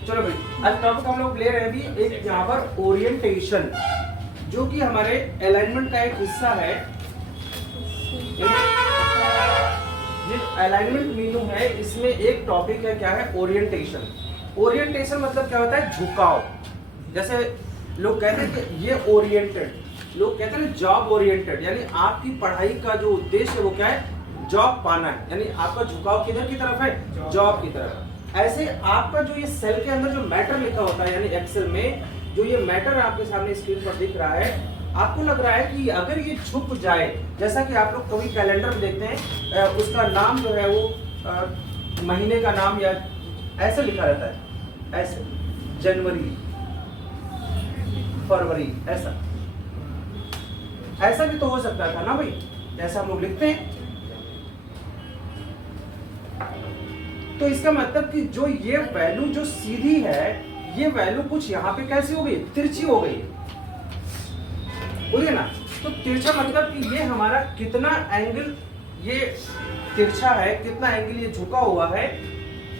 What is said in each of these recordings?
चलो भाई, आज टॉपिक हम लोग ले रहे हैं अभी एक यहाँ पर ओरिएंटेशन, जो कि हमारे अलाइनमेंट का एक हिस्सा है। ये अलाइनमेंट मीनू है, इसमें एक टॉपिक है, क्या है, ओरिएंटेशन। ओरिएंटेशन मतलब क्या होता है, झुकाव। जैसे लोग कहते हैं कि ये ओरिएंटेड, लोग कहते हैं जॉब ओरिएंटेड, यानी आपकी पढ़ाई का जो उद्देश्य है वो क्या है, जॉब पाना है, यानी आपका झुकाव किधर की तरफ है, जॉब की तरफ। ऐसे आपका जो ये सेल के अंदर जो मैटर लिखा होता है, यानी एक्सेल में जो ये मैटर आपके सामने स्क्रीन पर दिख रहा है, आपको लग रहा है कि अगर ये छुप जाए, जैसा कि आप लोग कभी कैलेंडर में देखते हैं, उसका नाम जो है वो महीने का नाम या ऐसे लिखा रहता है, ऐसे जनवरी, फरवरी, ऐसा भी तो हो सकता था ना भाई, जैसा हम लोग लिखते हैं। तो इसका मतलब कि जो ये वैल्यू जो सीधी है, ये वैल्यू कुछ यहाँ पे कैसी हो गई, तिरछी हो गई, बोलिए ना। तो तिरछा मतलब कि ये हमारा कितना एंगल ये तिरछा है, कितना एंगल ये झुका हुआ है,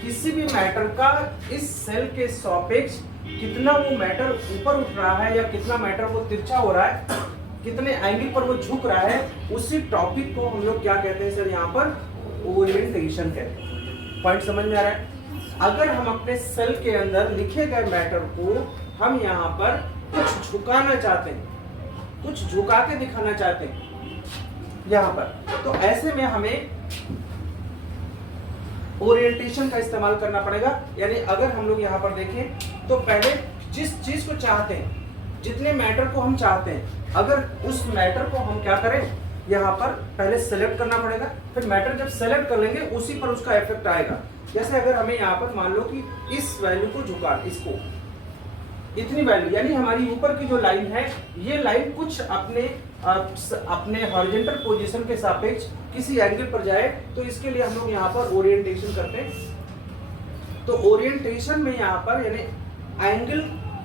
किसी भी मैटर का इस सेल के सापेक्ष कितना वो मैटर ऊपर उठ रहा है या कितना मैटर वो तिरछा हो रहा है, कितने एंगल पर वो झुक रहा है, उसी टॉपिक को हम लोग क्या कहते हैं सर, यहाँ पर ओरिएंटेशन कहते हैं। पॉइंट समझ में आ रहा है? अगर हम अपने सेल के अंदर लिखे गए मैटर को हम यहाँ पर कुछ झुकाना चाहते हैं, कुछ झुका के दिखाना चाहते हैं यहाँ पर, तो ऐसे में हमें ओरिएंटेशन का इस्तेमाल करना पड़ेगा। यानी अगर हम लोग यहाँ पर देखें तो पहले जिस चीज को चाहते हैं, जितने मैटर को हम चाहते हैं, अगर उस मैटर को हम क्या करें, यहाँ पर पहले सेलेक्ट करना पड़ेगा, फिर मैटर जब सेलेक्ट कर लेंगे उसी पर उसका इफेक्ट आएगा। जैसे अगर हमें यहाँ पर मान लो कि इस वैल्यू को झुका, इसको इतनी वैल्यू, यानी हमारी ऊपर की जो लाइन है, ये लाइन कुछ अपने हॉरिजॉन्टल पोजीशन के सापेक्ष किसी एंगल पर जाए, तो इसके लिए हम लोग यहाँ पर ओरिएंटेशन करते हैं। तो ओरिएंटेशन में यहाँ पर यानी एंगल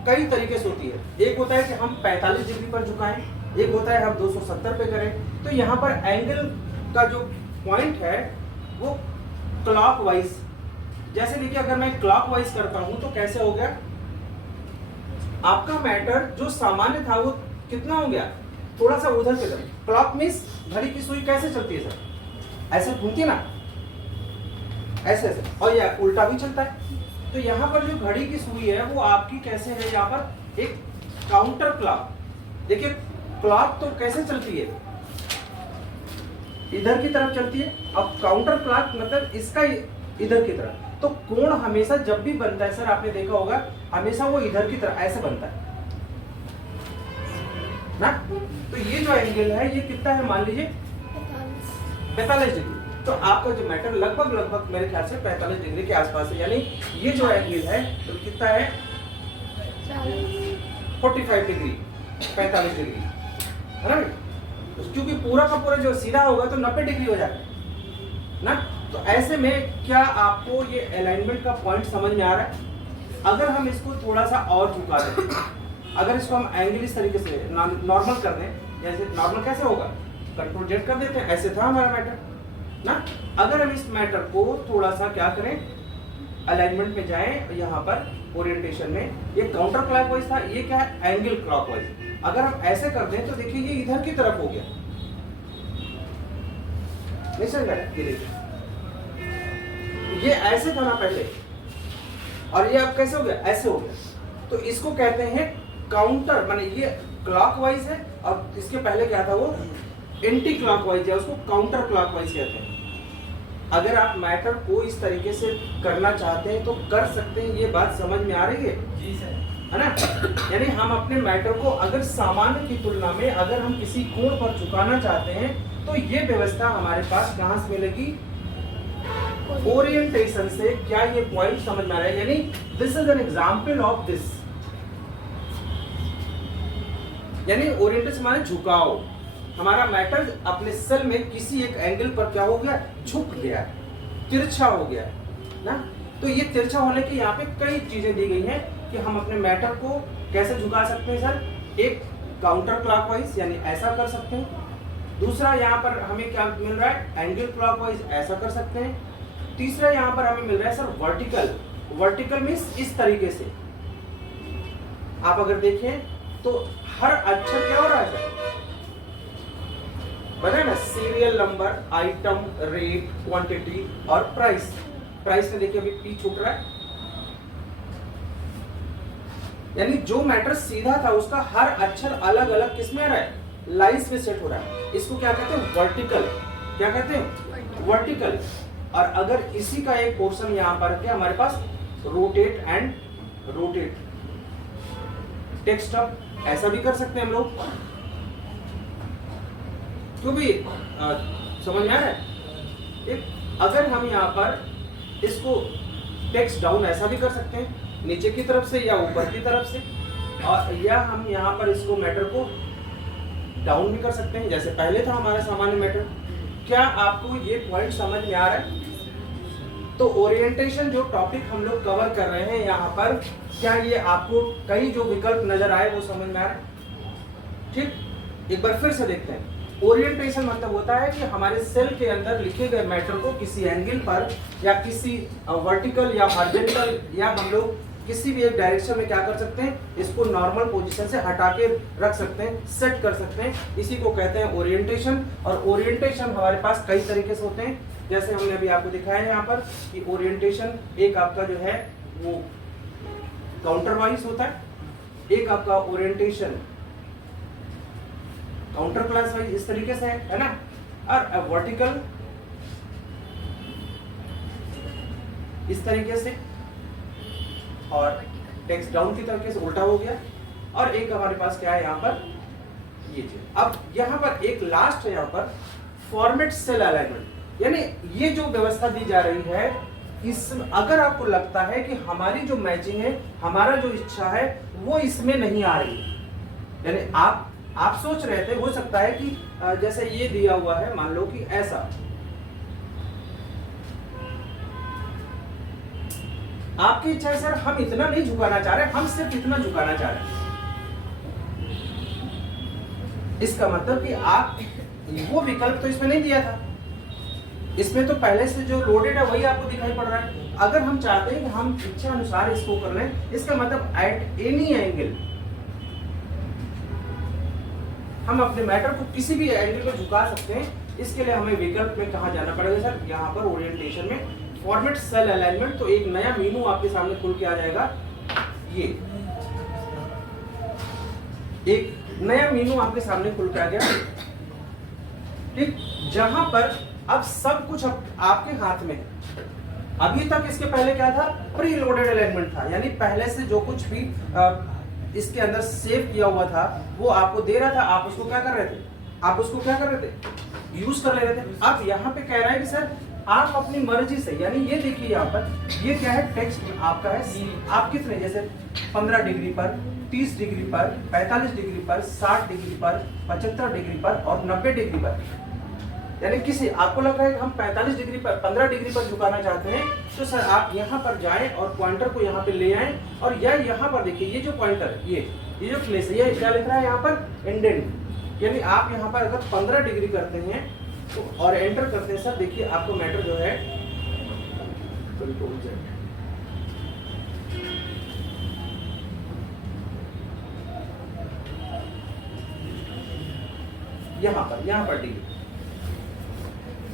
कई तरीके से होती है। एक होता है कि हम 45 डिग्री पर झुकाएं, एक होता है हम 270 पे करें। तो यहाँ पर एंगल का जो पॉइंट है वो क्लॉकवाइज, जैसे देखिए अगर मैं क्लॉकवाइज करता हूं तो कैसे हो गया, आपका मैटर जो सामान्य था वो कितना हो गया, थोड़ा सा उधर की तरफ। क्लॉक मींस घड़ी की सुई कैसे चलती है सर, ऐसे घूमती है ना, ऐसे ऐसे, और यह उल्टा भी चलता है। तो यहाँ पर जो घड़ी की सुई है वो आपकी कैसे है, यहाँ पर एक काउंटर क्लॉक। देखिए क्लॉक तो कैसे चलती है, इधर की तरफ चलती है, अब काउंटर क्लॉक मतलब इसका इधर की तरफ। तो कोण हमेशा जब भी बनता है सर, आपने देखा होगा, हमेशा वो इधर की तरफ ऐसे बनता है ना। तो ये जो एंगल है ये कितना है, मान लीजिए 45 डिग्री। तो आपका जो मैटर लगभग मेरे ख्याल से 45 डिग्री के आसपास है, यानी ये जो एंगल है तो कितना है, 45 डिग्री, 45 डिग्री है ना, क्योंकि पूरा का पूरा जो सीधा होगा तो 90 डिग्री हो जाएगा ना। तो ऐसे में क्या आपको ये अलाइनमेंट का पॉइंट समझ में आ रहा है? अगर हम इसको थोड़ा सा और झुका दें, अगर इसको हम एंगल इस तरीके से नॉर्मल कर दें, जैसे नॉर्मल कैसे होगा, कंट्रोल जेड कर देते हैं, ऐसे था हमारा मैटर ना। अगर हम इस मैटर को थोड़ा सा क्या करें, अलाइनमेंट में जाएं, यहाँ पर ओरिएंटेशन में ये काउंटर क्लॉकवाइज था, ये क्या है, एंगल क्लॉकवाइज। अगर हम ऐसे कर दें तो देखिए ये इधर की तरफ हो गया, नहीं समझ रहा, ये ऐसे था ना पहले, और ये अब कैसे हो गया, ऐसे हो गया। तो इसको कहते हैं काउंटर, माने ये क्लॉकवाइज है और इसके पहले क्या था, वो एंटी क्लॉकवाइज है, उसको काउंटर क्लॉकवाइज कहते हैं। अगर आप मैटर को इस तरीके से करना चाहते हैं तो कर सकते हैं, ये बात समझ में आ रही है जी सर, है ना। यानी हम अपने मैटर को अगर सामान्य की तुलना में अगर हम किसी कोण पर झुकाना चाहते हैं तो ये व्यवस्था हमारे पास कहां से मिलेगी, ओरिएंटेशन से। क्या ये पॉइंट समझ में आ रहा है, यानी this is an example of this, यानी ओरिएंटेशन माने झुकाव। हमारा मैटर अपने सेल में किसी एक एंगल पर क्या हो गया, झुक गया, तिरछा हो गया ना। तो ये तिरछा होने के यहाँ पे कई चीजें दी गई हैं कि हम अपने मैटर को कैसे झुका सकते हैं सर। एक काउंटर क्लॉकवाइज यानी ऐसा कर सकते हैं, दूसरा यहाँ पर हमें क्या मिल रहा है, एंगल क्लॉकवाइज ऐसा कर सकते हैं, तीसरा यहाँ पर हमें मिल रहा है सर वर्टिकल, वर्टिकल मीन्स इस तरीके से आप अगर देखें तो हर अक्षर क्या हो रहा है सर, बता ना, serial number, item, rate, quantity और प्राइस। प्राइस में देखिए अभी पी छूट रहा है, यानी जो मैटर सीधा था उसका हर अक्षर अलग अलग किस में आ रहा है, लाइंस में सेट हो रहा है। इसको क्या कहते हैं, वर्टिकल। क्या कहते हैं, वर्टिकल। और अगर इसी का एक पोर्शन यहां पर क्या हमारे पास, rotate and rotate, text up, ऐसा भी कर सकते हैं हम लोग। क्यों भी समझ में आ रहा है। एक अगर हम यहाँ पर इसको टेक्स्ट डाउन ऐसा भी कर सकते हैं, नीचे की तरफ से या ऊपर की तरफ से, और या हम यहाँ पर इसको मैटर को डाउन भी कर सकते हैं, जैसे पहले था हमारा सामान्य मैटर। क्या आपको ये पॉइंट समझ में आ रहा है? तो ओरिएंटेशन जो टॉपिक हम लोग कवर कर रहे हैं यहाँ पर, क्या ये आपको कई जो विकल्प नजर आए वो समझ में आ रहा है? ठीक, एक बार फिर से देखते हैं। ओरिएंटेशन मतलब होता है कि हमारे सेल के अंदर लिखे गए मैटर को किसी एंगल पर या किसी वर्टिकल या हॉरिजॉन्टल या हम लोग किसी भी एक डायरेक्शन में क्या कर सकते हैं, इसको नॉर्मल पोजीशन से हटा के रख सकते हैं, सेट कर सकते हैं। इसी को कहते हैं ओरिएंटेशन। और ओरिएंटेशन हमारे पास कई तरीके से होते हैं, जैसे हमने अभी आपको दिखाया है यहाँ पर कि ओरिएंटेशन एक आपका जो है वो काउंटर वाइज होता है, एक आपका ओरिएंटेशन काउंटर क्लास वाइज इस तरीके से है ना, और वर्टिकल इस तरीके से, और टेक्स्ट डाउन की तरीके से उल्टा हो गया। और एक हमारे पास क्या है यहाँ पर, ये चीज। अब यहाँ पर एक लास्ट है यहाँ पर फॉर्मेट सेल अलाइनमेंट, यानी ये जो व्यवस्था दी जा रही है, इस अगर आपको लगता है कि हमारी जो मैचिंग है, हमारा जो इच्छा है वो इसमें नहीं आ रही, यानी आप सोच रहे थे, हो सकता है कि जैसे ये दिया हुआ है, मान लो कि ऐसा, आपकी इच्छा है सर हम इतना नहीं झुकाना चाह रहे, हम सिर्फ इतना झुकाना चाह रहे हैं। इसका मतलब कि आप वो विकल्प तो इसमें नहीं दिया था, इसमें तो पहले से जो लोडेड है वही आपको दिखाई पड़ रहा है। अगर हम चाहते हैं कि हम इच्छा अनुसार इसको कर रहे हैं, इसका मतलब एट एनी एंगल हम अपने मैटर को किसी भी एंगल पर झुका सकते हैं। इसके लिए हमें विकल्प में कहाँ जाना पड़ेगा सर, यहाँ पर ओरिएंटेशन में फॉर्मेट सेल अलाइनमेंट। तो एक नया मेनू आपके सामने खुल के आ जाएगा, ये एक नया मेनू आपके सामने खुल के आ गया, ठीक, जहां पर अब सब कुछ आपके हाथ में है। अभी तक इसके पहले क्या था, प्री लोडेड अलाइनमेंट था, यानी पहले से जो कुछ भी इसके अंदर सेव किया हुआ था वो आपको दे रहा था, आप उसको क्या कर रहे थे, आप उसको क्या कर रहे थे, यूज कर ले रहे थे। अब यहाँ पे कह रहा है कि सर आप अपनी मर्जी से, यानी ये देखिए यहाँ पर ये क्या है, टेक्स्ट आपका है, आप कितने, जैसे 15 डिग्री पर, 30 डिग्री पर, 45 डिग्री पर, 60 डिग्री पर, 75 डिग्री पर और 90 डिग्री पर, यानी किसी आपको लग रहा है कि हम 45 डिग्री पर, 15 डिग्री पर झुकाना चाहते हैं, तो सर आप यहाँ पर जाएं और पॉइंटर को यहाँ पे ले आएं, और यहाँ पर देखिए ये जो पॉइंटर है, ये जो प्लेस है, ये क्या लिख रहा है यहाँ पर, इंडेंट, यानी आप यहाँ पर अगर 15 डिग्री करते हैं तो और एंटर करते हैं, सर देखिए आपको मैटर जो है यहाँ पर डिग्री,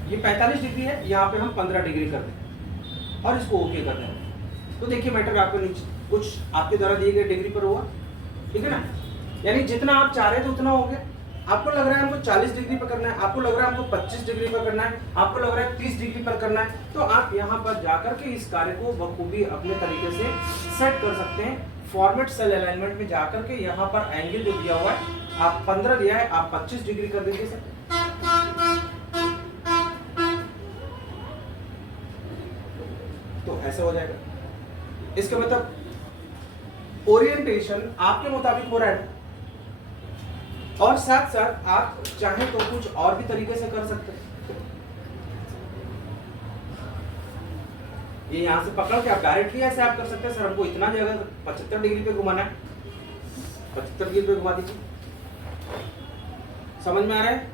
ये 45 डिग्री है, यहाँ पे हम 15 डिग्री कर दें और इसको ओके कर दें, तो देखिए मैटर आपको नीचे कुछ आपके द्वारा दिए गए डिग्री पर हुआ, ठीक है ना, यानी जितना आप चाह रहे थे उतना हो गया। आपको लग रहा है हमको 40 डिग्री पर करना है, आपको लग रहा है हमको 25 डिग्री पर करना है, आपको लग रहा है 30 डिग्री पर करना है, तो आप यहाँ पर जाकर के इस कार्य को बखूबी अपने तरीके से सेट कर सकते हैं। फॉर्मेट सेल अलाइनमेंट में जाकर के यहाँ पर एंगल जो दिया हुआ है, आप 15 दिया है, आप 25 डिग्री कर दीजिए सर, तो ऐसे हो जाएगा। इसका मतलब ओरिएंटेशन आपके मुताबिक हो रहा है, और साथ साथ आप चाहें तो कुछ और भी तरीके से कर सकते हैं। ये यहां से पकड़ के आप डायरेक्टली ऐसे आप कर सकते हैं, सर हमको इतना जगह 75 डिग्री पे घुमाना है, 75 डिग्री पे घुमा दीजिए। समझ में आ रहा है?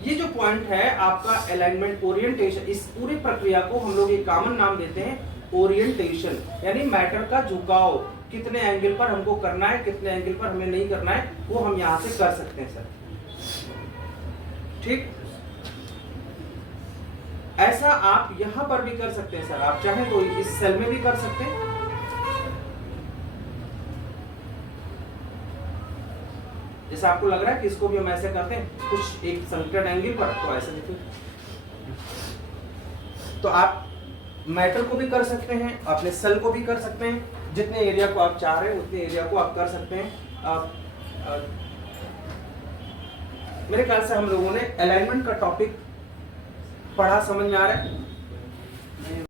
ये जो पॉइंट है आपका अलाइनमेंट ओरिएंटेशन, इस पूरी प्रक्रिया को हम लोग एक कॉमन नाम देते हैं ओरिएंटेशन, यानी मैटर का झुकाव, कितने एंगल पर हमको करना है, कितने एंगल पर हमें नहीं करना है, वो हम यहां से कर सकते हैं सर। ठीक, ऐसा आप यहां पर भी कर सकते हैं सर। आप चाहें तो इस सेल में भी कर सकते हैं। जैसे आपको लग रहा है कि इसको भी हम ऐसे करते हैं कुछ एक सेंटर्ड एंगल पर, तो ऐसे देखिए। तो आप मैटर को भी कर सकते हैं, अपने सेल को भी कर सकते हैं, जितने एरिया को आप चाह रहे हैं उतने एरिया को आप कर सकते हैं। आप मेरे ख्याल से हम लोगों ने अलाइनमेंट का टॉपिक पढ़ा, समझ में आ रहा है।